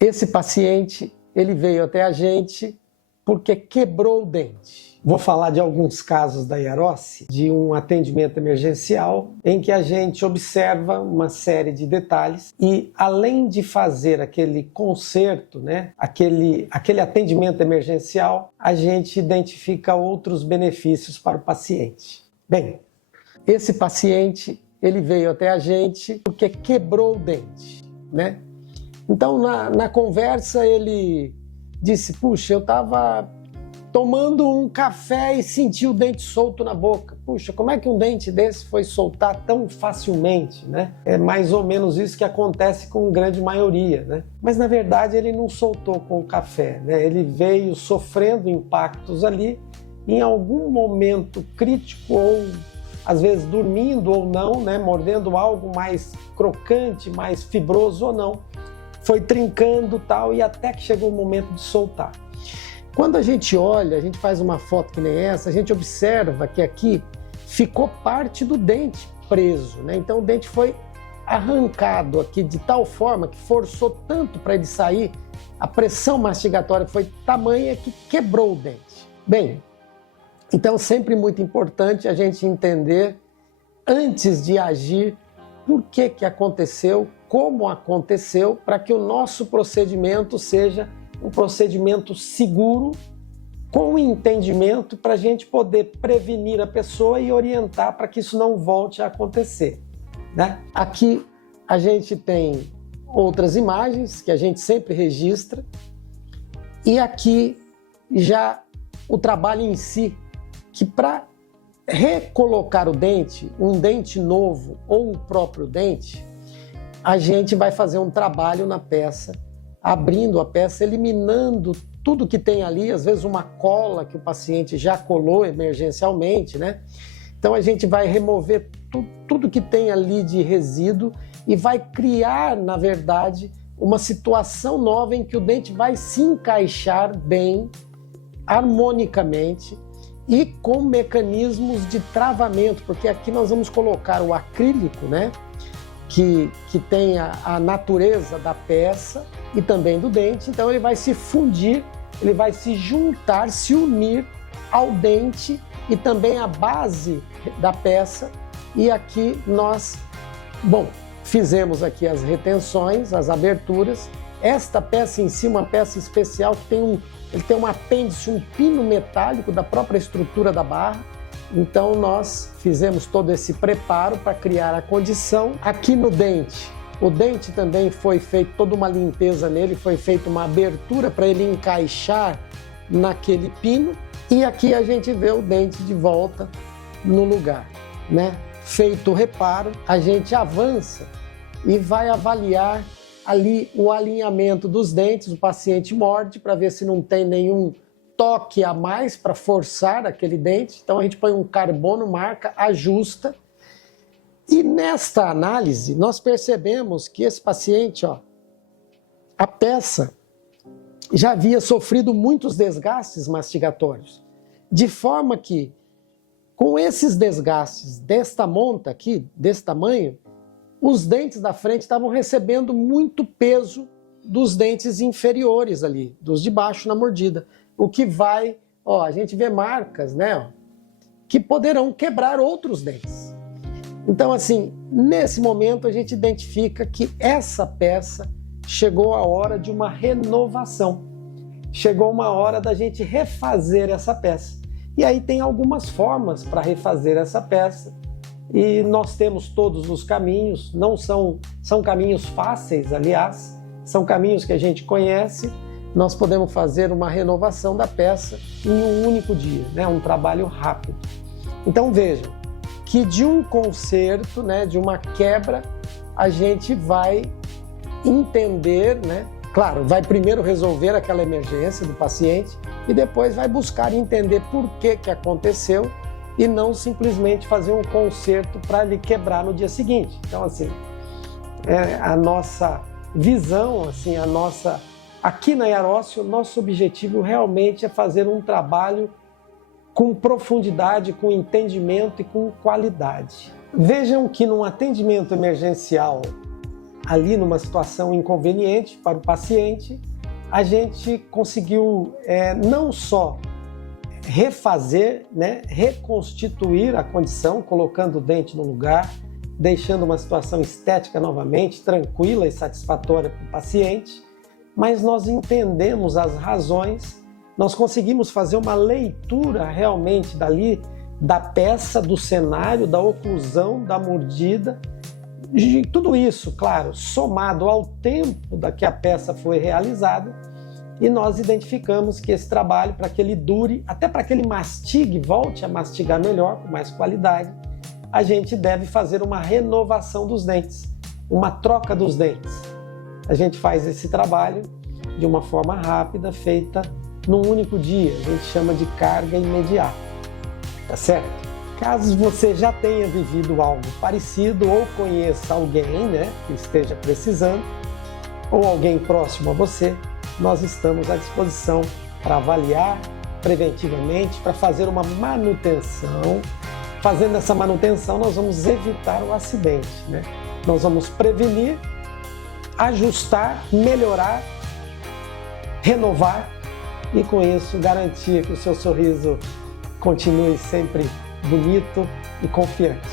Esse paciente, ele veio até a gente porque quebrou o dente. Vou falar de alguns casos da Yarossi, de um atendimento emergencial, em que a gente observa uma série de detalhes e, além de fazer aquele conserto, né, aquele atendimento emergencial, a gente identifica outros benefícios para o paciente. Bem, esse paciente, ele veio até a gente porque quebrou o dente, né? Então, na conversa, ele disse, puxa, eu estava tomando um café e senti o dente solto na boca. Puxa, como é que um dente desse foi soltar tão facilmente, né? É mais ou menos isso que acontece com a grande maioria, né? Mas, na verdade, ele não soltou com o café, né? Ele veio sofrendo impactos ali, em algum momento crítico ou, às vezes, dormindo ou não, né? Mordendo algo mais crocante, mais fibroso ou não. Foi trincando tal, e até que chegou o momento de soltar. Quando a gente olha, a gente faz uma foto que nem essa, a gente observa que aqui ficou parte do dente preso, né? Então o dente foi arrancado aqui de tal forma que forçou tanto para ele sair, a pressão mastigatória foi tamanha que quebrou o dente. Bem, então sempre muito importante a gente entender, antes de agir, por que aconteceu, como aconteceu, para que o nosso procedimento seja um procedimento seguro, com entendimento, para a gente poder prevenir a pessoa e orientar para que isso não volte a acontecer, né? Aqui a gente tem outras imagens que a gente sempre registra, e aqui já o trabalho em si, que para recolocar o dente, um dente novo ou o próprio dente, a gente vai fazer um trabalho na peça, abrindo a peça, eliminando tudo que tem ali, às vezes uma cola que o paciente já colou emergencialmente, né? Então a gente vai remover tudo que tem ali de resíduo e vai criar, na verdade, uma situação nova em que o dente vai se encaixar bem, harmonicamente e com mecanismos de travamento, porque aqui nós vamos colocar o acrílico, né? Que tem a natureza da peça e também do dente, então ele vai se fundir, ele vai se juntar, se unir ao dente e também à base da peça. E aqui nós, fizemos aqui as retenções, as aberturas. Esta peça em si, uma peça especial, ele tem um apêndice, um pino metálico da própria estrutura da barra. Então nós fizemos todo esse preparo para criar a condição. Aqui no dente, o dente também foi feito toda uma limpeza nele, foi feita uma abertura para ele encaixar naquele pino. E aqui a gente vê o dente de volta no lugar, né? Feito o reparo, a gente avança e vai avaliar ali o alinhamento dos dentes. O paciente morde para ver se não tem nenhum toque a mais para forçar aquele dente. Então a gente põe um carbono, marca, ajusta. E nesta análise nós percebemos que esse paciente, a peça já havia sofrido muitos desgastes mastigatórios, de forma que com esses desgastes desta monta aqui, desse tamanho, os dentes da frente estavam recebendo muito peso dos dentes inferiores ali, dos de baixo na mordida. O que vai, a gente vê marcas, né, que poderão quebrar outros dentes. Então, assim, nesse momento a gente identifica que essa peça chegou a hora de uma renovação. Chegou uma hora da gente refazer essa peça. E aí tem algumas formas para refazer essa peça. E nós temos todos os caminhos, não são caminhos fáceis, aliás, são caminhos que a gente conhece. Nós podemos fazer uma renovação da peça em um único dia, né? Um trabalho rápido. Então vejam que de um conserto, né, de uma quebra, a gente vai entender, né? Claro, vai primeiro resolver aquela emergência do paciente e depois vai buscar entender por que aconteceu e não simplesmente fazer um conserto para ele quebrar no dia seguinte. Então, assim, a nossa visão, assim, aqui na Yarossi, o nosso objetivo realmente é fazer um trabalho com profundidade, com entendimento e com qualidade. Vejam que num atendimento emergencial ali numa situação inconveniente para o paciente, a gente conseguiu não só refazer, né, reconstituir a condição, colocando o dente no lugar, deixando uma situação estética novamente tranquila e satisfatória para o paciente, mas nós entendemos as razões, nós conseguimos fazer uma leitura realmente dali, da peça, do cenário, da oclusão, da mordida, e tudo isso, claro, somado ao tempo da que a peça foi realizada, e nós identificamos que esse trabalho, para que ele dure, até para que ele mastigue, volte a mastigar melhor, com mais qualidade, a gente deve fazer uma renovação dos dentes, uma troca dos dentes. A gente faz esse trabalho de uma forma rápida, feita num único dia. A gente chama de carga imediata, tá certo? Caso você já tenha vivido algo parecido ou conheça alguém, né, que esteja precisando, ou alguém próximo a você, nós estamos à disposição para avaliar preventivamente, para fazer uma manutenção. Fazendo essa manutenção, nós vamos evitar o acidente, né? Nós vamos prevenir, ajustar, melhorar, renovar e, com isso, garantir que o seu sorriso continue sempre bonito e confiante.